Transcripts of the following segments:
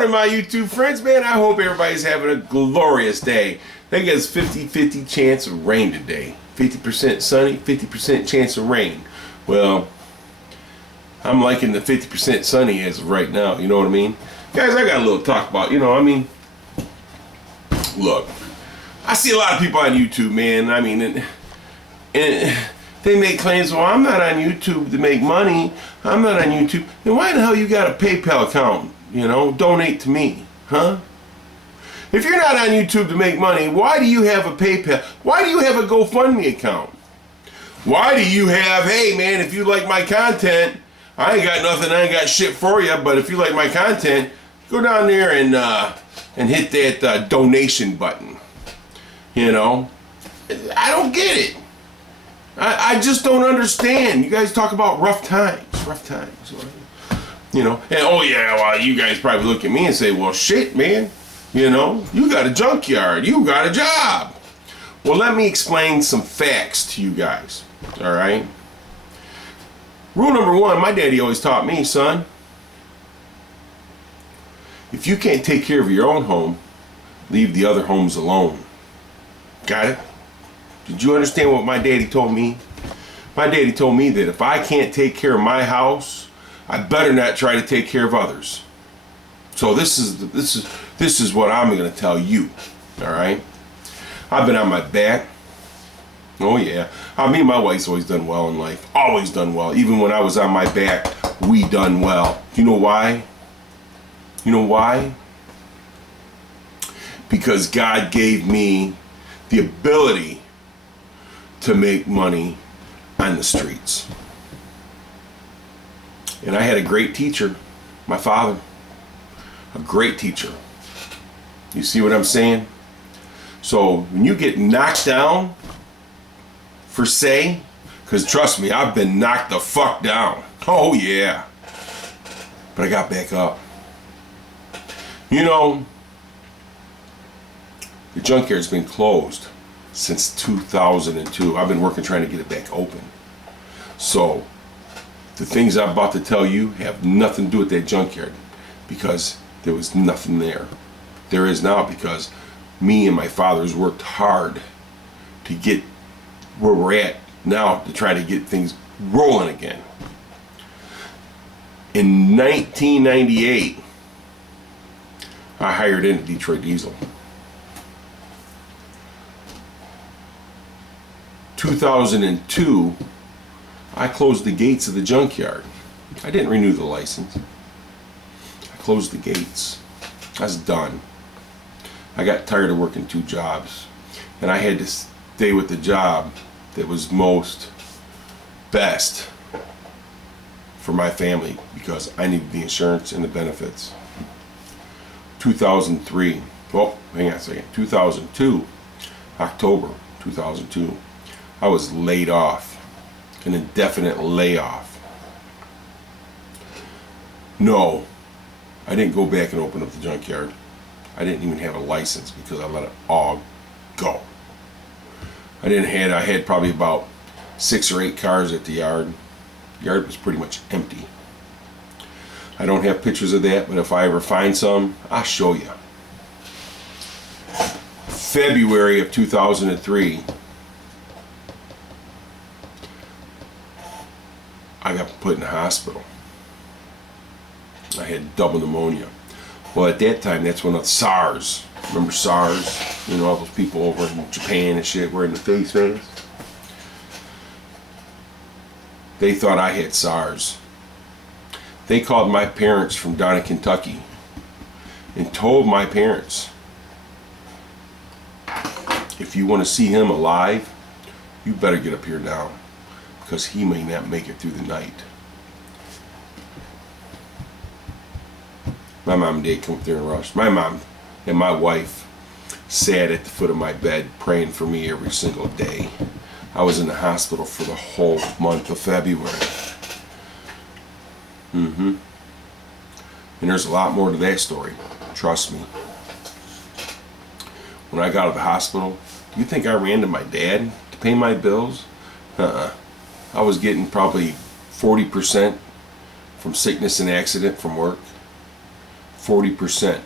morning, my YouTube friends, man. I hope everybody's having a glorious day. I think it's 50-50 chance of rain today. 50% sunny, 50% chance of rain. Well, I'm liking the 50% sunny as of right now, you know what I mean? Guys, I got a little to talk about, look, I see a lot of people on YouTube, man. And they make claims, well, I'm not on YouTube to make money. I'm not on YouTube. Then why the hell you got a PayPal account? Donate to me, huh? If you're not on YouTube to make money, why do you have a PayPal? Why do you have a GoFundMe account? Why do you have, hey man, if you like my content, I ain't got nothing, I ain't got shit for you, but if you like my content, go down there and hit that donation button. I don't get it. I just don't understand. You guys talk about rough times. And oh yeah, well, you guys probably look at me and say, well, shit, man, you got a junkyard, you got a job. Well, let me explain some facts to you guys, all right? Rule number one, my daddy always taught me, son, if you can't take care of your own home, leave the other homes alone. Got it? Did you understand what my daddy told me? My daddy told me that if I can't take care of my house, I better not try to take care of others. So this is what I'm going to tell you. All right? I've been on my back. Oh yeah. Me and my wife's always done well in life. Always done well. Even when I was on my back, we done well. You know why? You know why? Because God gave me the ability to make money on the streets. And I had a great teacher, my father, a great teacher. You see what I'm saying? So when you get knocked down, for say, because trust me, I've been knocked the fuck down. Oh yeah. But I got back up. The junkyard's been closed since 2002. I've been working trying to get it back open. So the things I'm about to tell you have nothing to do with that junkyard, because there was nothing there. There is now, because me and my fathers worked hard to get where we're at now, to try to get things rolling again. In 1998, I hired into Detroit Diesel. 2002, I closed the gates of the junkyard. I didn't renew the license. I closed the gates. I was done. I got tired of working two jobs, and I had to stay with the job that was most best for my family, because I needed the insurance and the benefits. 2003, well, hang on a second, 2002, October 2002, I was laid off, an indefinite layoff. No, I didn't go back and open up the junkyard. I didn't even have a license, because I let it all go. I had probably about 6 or 8 cars at the yard. The yard was pretty much empty. I don't have pictures of that, but if I ever find some, I'll show you. February of 2003, I got put in the hospital. I had double pneumonia. Well, at that time, that's when SARS. Remember SARS? All those people over in Japan and shit wearing the face masks. They thought I had SARS. They called my parents from down in Kentucky and told my parents, if you want to see him alive, you better get up here now, because he may not make it through the night. My mom and dad come up there and rushed. My mom and my wife sat at the foot of my bed praying for me every single day. I was in the hospital for the whole month of February. And there's a lot more to that story. Trust me. When I got out of the hospital, do you think I ran to my dad to pay my bills? I was getting probably 40% from sickness and accident from work. 40%.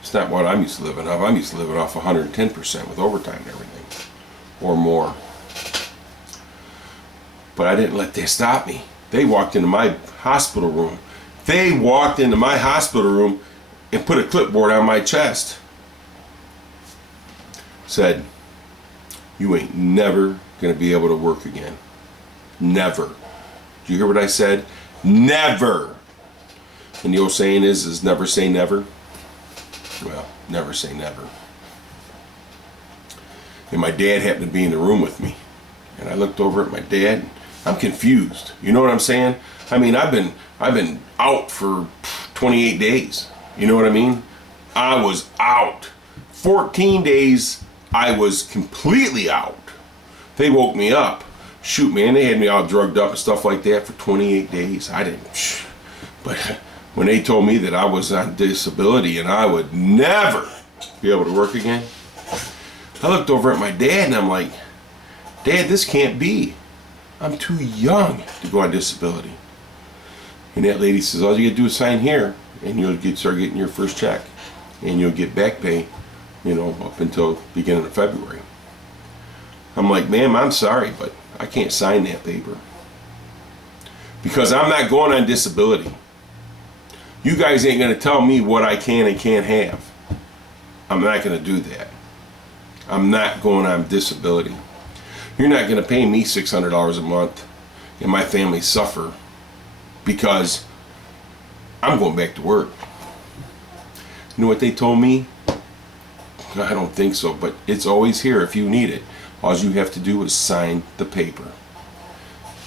It's not what I'm used to living off. I'm used to living off 110% with overtime and everything, or more. But I didn't let that stop me. They walked into my hospital room. They walked into my hospital room and put a clipboard on my chest. Said, you ain't never gonna be able to work again. Never. Do you hear what I said? Never. And the old saying is never say never. Well, never say never. And my dad happened to be in the room with me. And I looked over at my dad. I'm confused. You know what I'm saying? I mean, I've been out for 28 days. You know what I mean? I was out. 14 days, I was completely out. They woke me up. Shoot, man, they had me all drugged up and stuff like that for 28 days. I didn't. But when they told me that I was on disability and I would never be able to work again, I looked over at my dad and I'm like, Dad, this can't be. I'm too young to go on disability. And that lady says, all you gotta do is sign here and you'll start getting your first check. And you'll get back pay, you know, up until beginning of February. I'm like, ma'am, I'm sorry, but I can't sign that paper. Because I'm not going on disability. You guys ain't gonna tell me what I can and can't have. I'm not gonna do that. I'm not going on disability. You're not gonna pay me $600 a month and my family suffer because I'm going back to work. You know what they told me? I don't think so, but it's always here if you need it. All you have to do is sign the paper.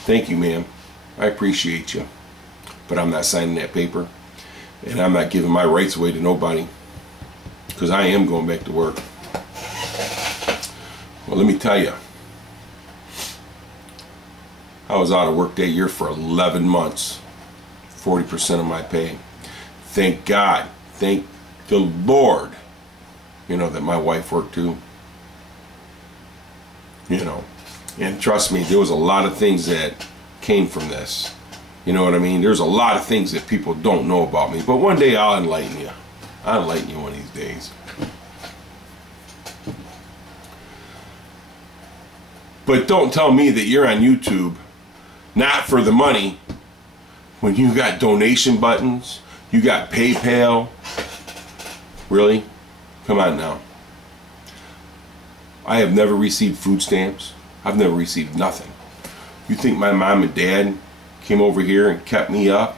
Thank you, ma'am. I appreciate you. But I'm not signing that paper. And I'm not giving my rights away to nobody. Because I am going back to work. Well, let me tell you. I was out of work that year for 11 months. 40% of my pay. Thank God. Thank the Lord. You know, that my wife worked too. You know, and trust me, there was a lot of things that came from this. You know what I mean? There's a lot of things that people don't know about me. But one day I'll enlighten you. I'll enlighten you one of these days. But don't tell me that you're on YouTube not for the money when you got donation buttons, you got PayPal. Really? Come on now. I have never received food stamps. I've never received nothing. You think my mom and dad came over here and kept me up?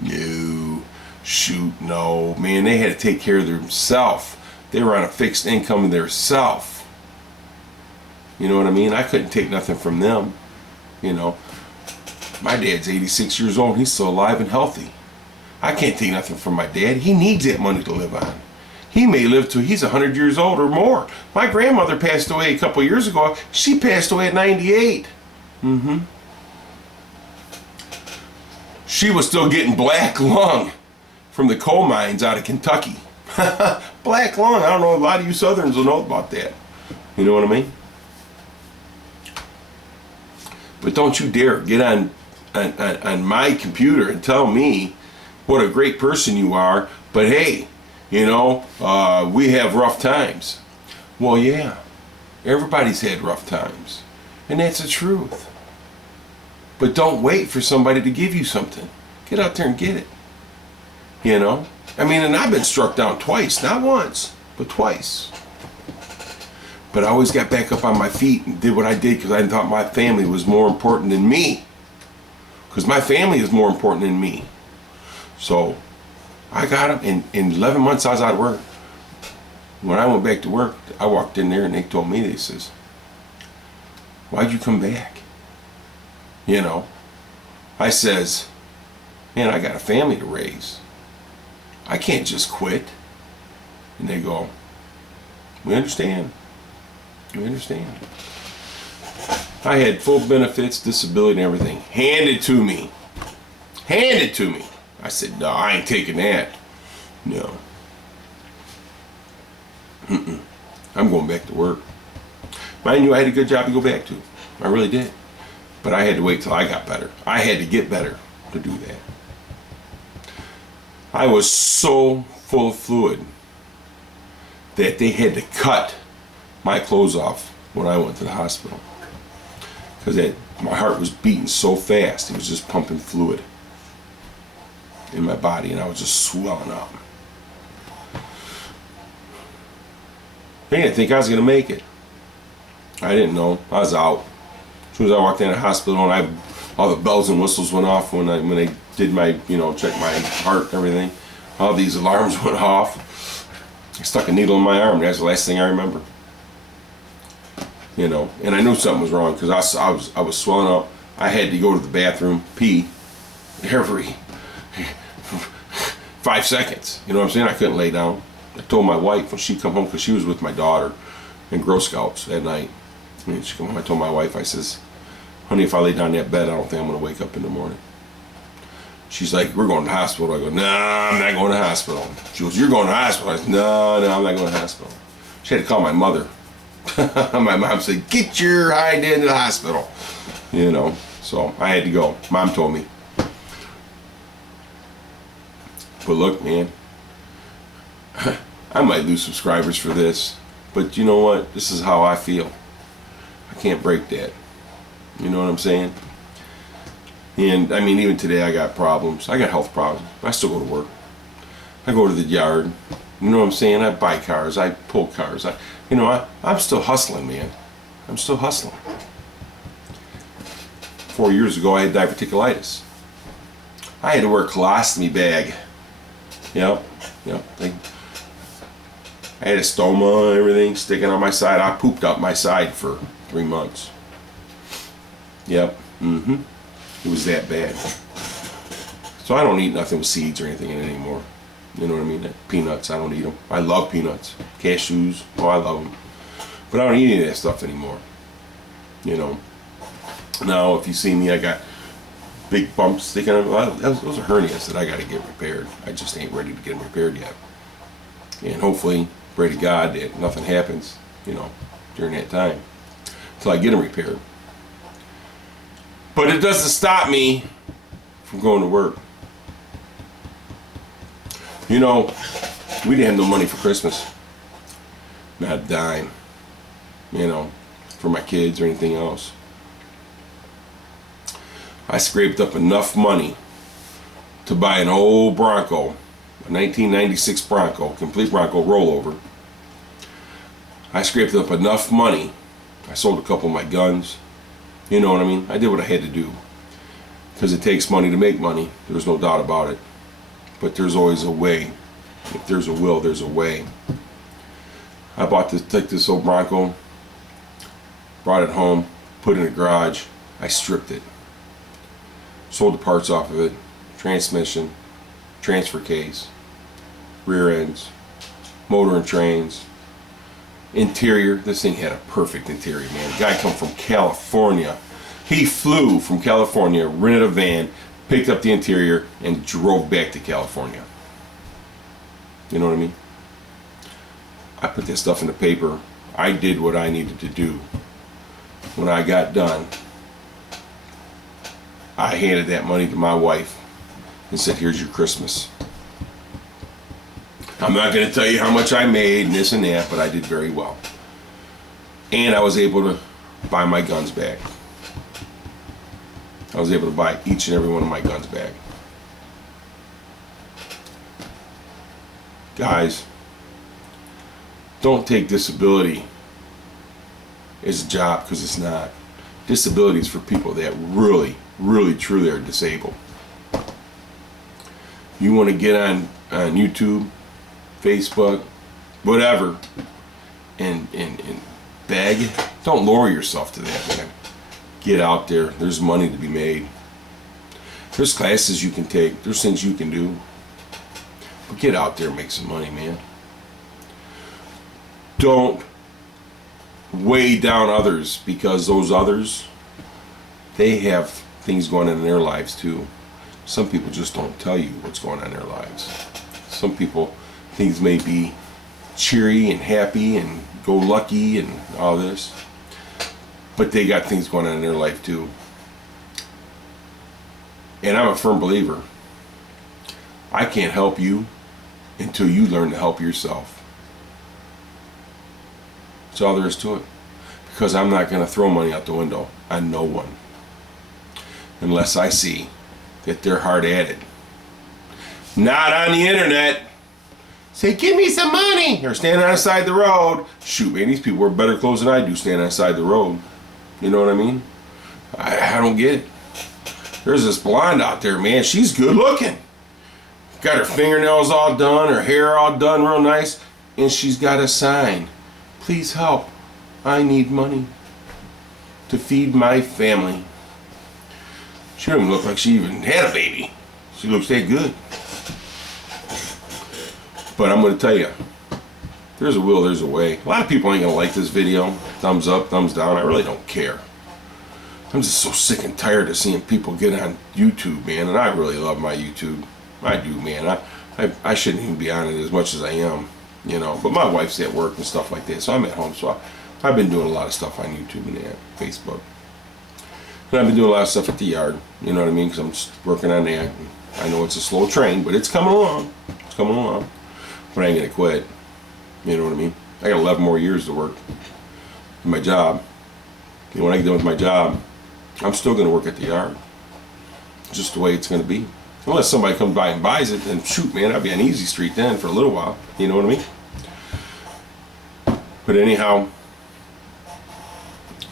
No. Shoot, no. Man, they had to take care of themselves. They were on a fixed income themselves. You know what I mean? I couldn't take nothing from them. You know. My dad's 86 years old. He's still alive and healthy. I can't take nothing from my dad. He needs that money to live on. He may live till he's 100 years old or more. My grandmother passed away a couple years ago. She passed away at 98. She was still getting black lung from the coal mines out of Kentucky. Black lung. I don't know, a lot of you Southerns will know about that. You know what I mean? But don't you dare get on my computer and tell me what a great person you are. But hey, you know, we have rough times. Well, yeah, everybody's had rough times. And that's the truth. But don't wait for somebody to give you something. Get out there and get it. You know? I mean, and I've been struck down twice. Not once, but twice. But I always got back up on my feet and did what I did because I thought my family was more important than me. Because my family is more important than me. So I got them. In 11 months I was out of work. When I went back to work, I walked in there and they told me, they says, why'd you come back? You know, I says, man, I got a family to raise. I can't just quit. And they go, we understand. We understand. I had full benefits, disability, and everything. Handed to me. Handed to me. I said, no, I ain't taking that. No. I'm going back to work. Mind you, I had a good job to go back to. I really did. But I had to wait till I got better. I had to get better to do that. I was so full of fluid that they had to cut my clothes off when I went to the hospital. Because my heart was beating so fast, it was just pumping fluid in my body, and I was just swelling up. They didn't think I was going to make it. I didn't know. I was out. As soon as I walked in the hospital, and all the bells and whistles went off when they did my, check my heart and everything. All these alarms went off. I stuck a needle in my arm. That's the last thing I remember. And I knew something was wrong because I was swelling up. I had to go to the bathroom, pee, every 5 seconds. You know what I'm saying? I couldn't lay down. I told my wife when she come home, because she was with my daughter in Girl Scouts that night. And she come home, I told my wife, I says, honey, if I lay down in that bed, I don't think I'm going to wake up in the morning. She's like, we're going to the hospital. I go, nah, I'm not going to the hospital. She goes, you're going to the hospital. I said, no, I'm not going to the hospital. She had to call my mother. My mom said, get your hind into the hospital. So I had to go. Mom told me. But look, man, I might lose subscribers for this, but you know what? This is how I feel. I can't break that. You know what I'm saying? And I mean, even today I got problems. I got health problems. I still go to work. I go to the yard. You know what I'm saying? I buy cars. I pull cars. I'm still hustling, man. I'm still hustling. 4 years ago, I had diverticulitis. I had to wear a colostomy bag. Yep. I had a stoma, everything sticking on my side. I pooped up my side for 3 months. Yep. It was that bad. So I don't eat nothing with seeds or anything in it anymore. You know what I mean? Peanuts, I don't eat them. I love peanuts. Cashews, I love them. But I don't eat any of that stuff anymore. Now, if you see me, I got big bumps sticking out. Those are hernias that I got to get repaired. I just ain't ready to get them repaired yet. And hopefully, pray to God that nothing happens, during that time, until I get them repaired. But it doesn't stop me from going to work. We didn't have no money for Christmas. Not a dime, for my kids or anything else. I scraped up enough money to buy an old Bronco, a 1996 Bronco, complete Bronco rollover. I scraped up enough money. I sold a couple of my guns. You know what I mean? I did what I had to do. Because it takes money to make money. There's no doubt about it. But there's always a way. If there's a will, there's a way. I bought this old Bronco, brought it home, put it in a garage. I stripped it. Sold the parts off of it. Transmission, transfer case, rear ends, motor and trains. Interior, this thing had a perfect interior, man. The guy come from California. He flew from California, rented a van, picked up the interior, and drove back to California. You know what I mean? I put that stuff in the paper. I did what I needed to do. When I got done, I handed that money to my wife and said, here's your Christmas. I'm not going to tell you how much I made and this and that, but I did very well. And I was able to buy my guns back. I was able to buy each and every one of my guns back. Guys, don't take disability as a job, because it's not. Disability is for people that really, really, truly are disabled. You want to get on YouTube, Facebook, whatever, and beg, don't lower yourself to that, man. Get out there. There's money to be made. There's classes you can take. There's things you can do. But get out there and make some money, man. Don't weigh down others, because those others, they have things going on in their lives too. Some people just don't tell you what's going on in their lives. Some people, things may be cheery and happy and go lucky and all this, but they got things going on in their life too. And I'm a firm believer. I can't help you until you learn to help yourself. That's all there is to it. Because I'm not going to throw money out the window on no one unless I see that they're hard at it. Not on the internet. Say, give me some money. Or stand on the side of the road. Shoot, man, these people wear better clothes than I do standing on the side of the road. You know what I mean? I don't get it. There's this blonde out there, man. She's good looking. Got her fingernails all done, her hair all done real nice. And she's got a sign. Please help. I need money to feed my family. She doesn't look like she even had a baby. She looks that good. But I'm going to tell you, there's a will, there's a way. A lot of people ain't going to like this video. Thumbs up, thumbs down. I really don't care. I'm just so sick and tired of seeing people get on YouTube, man. And I really love my YouTube. I do, man. I shouldn't even be on it as much as I am, you know. But my wife's at work and stuff like that, so I'm at home. So I've been doing a lot of stuff on YouTube and that, Facebook. And I've been doing a lot of stuff at the yard, you know what I mean? Because I'm just working on that. I know it's a slow train, but it's coming along. It's coming along. But I ain't going to quit. You know what I mean? I got 11 more years to work in my job. And when I get done with my job, I'm still going to work at the yard. It's just the way it's going to be. Unless somebody comes by and buys it, then shoot, man, I'll be on easy street then for a little while. You know what I mean? But anyhow,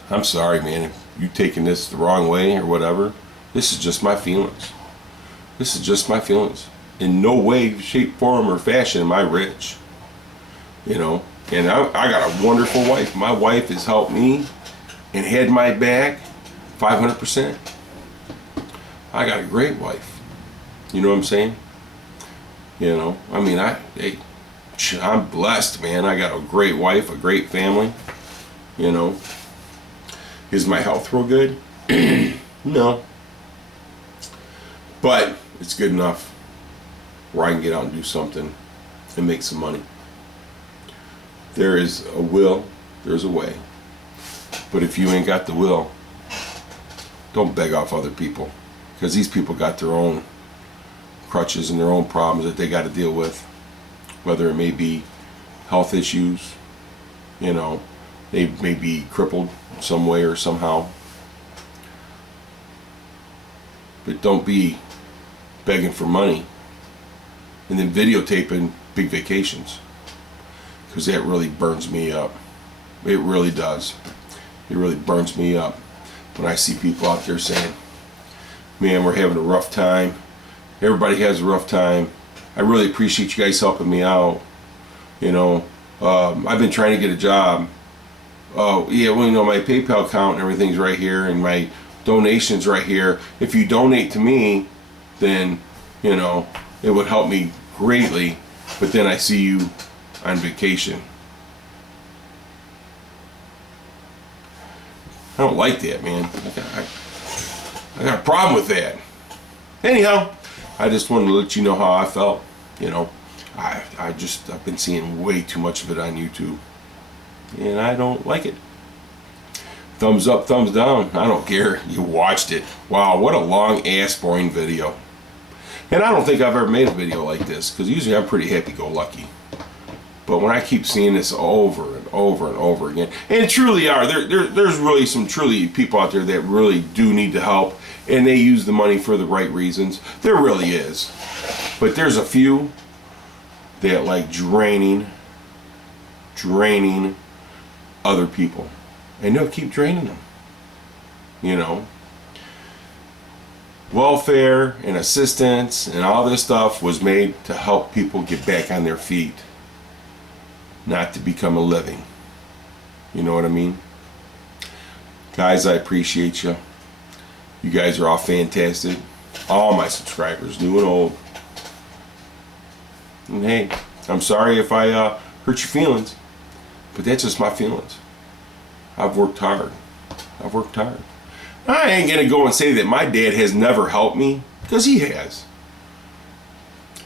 I'm sorry, man, if you taking this the wrong way or whatever. This is just my feelings. This is just my feelings. In no way, shape, form, or fashion am I rich. You know? And I got a wonderful wife. My wife has helped me and had my back 500%. I got a great wife. You know what I'm saying? You know, I mean, I'm blessed, man. I got a great wife, a great family. You know, is my health real good? No, but it's good enough where I can get out and do something and make some money. There is a will, there's a way. But if you ain't got the will, don't beg off other people, because these people got their own crutches and their own problems that they got to deal with, whether it may be health issues, you know, they may be crippled some way or somehow. But don't be begging for money and then videotaping big vacations, because that really burns me up. It really does. It really burns me up when I see people out there saying, man, we're having a rough time. Everybody has a rough time. I really appreciate you guys helping me out. You know, I've been trying to get a job. Oh, yeah, well, you know, my PayPal account and everything's right here, and my donations right here. If you donate to me, then, you know, it would help me greatly. But then I see you on vacation. I don't like that, man. I got a problem with that. Anyhow, I just wanted to let you know how I felt. You know, I've been seeing way too much of it on YouTube, and I don't like it. Thumbs up, thumbs down, I don't care. You watched it. Wow, what a long ass boring video. And I don't think I've ever made a video like this, because usually I'm pretty happy-go-lucky. But when I keep seeing this over and over and over again, and truly are, there's really some truly people out there that really do need the help, and they use the money for the right reasons. There really is. But there's a few that like draining other people. And they'll keep draining them. You know? Welfare and assistance and all this stuff was made to help people get back on their feet, not to become a living. You know what I mean? Guys, I appreciate you. You guys are all fantastic. All my subscribers, new and old. And hey, I'm sorry if I hurt your feelings, but that's just my feelings. I've worked hard. I've worked hard. I ain't gonna go and say that my dad has never helped me, because he has.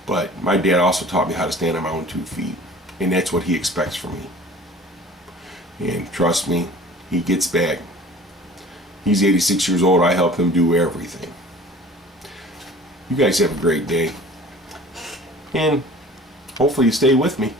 But my dad also taught me how to stand on my own 2 feet, and that's what he expects from me. And trust me, he gets back. He's 86 years old. I help him do everything. You guys have a great day. and hopefully you stay with me.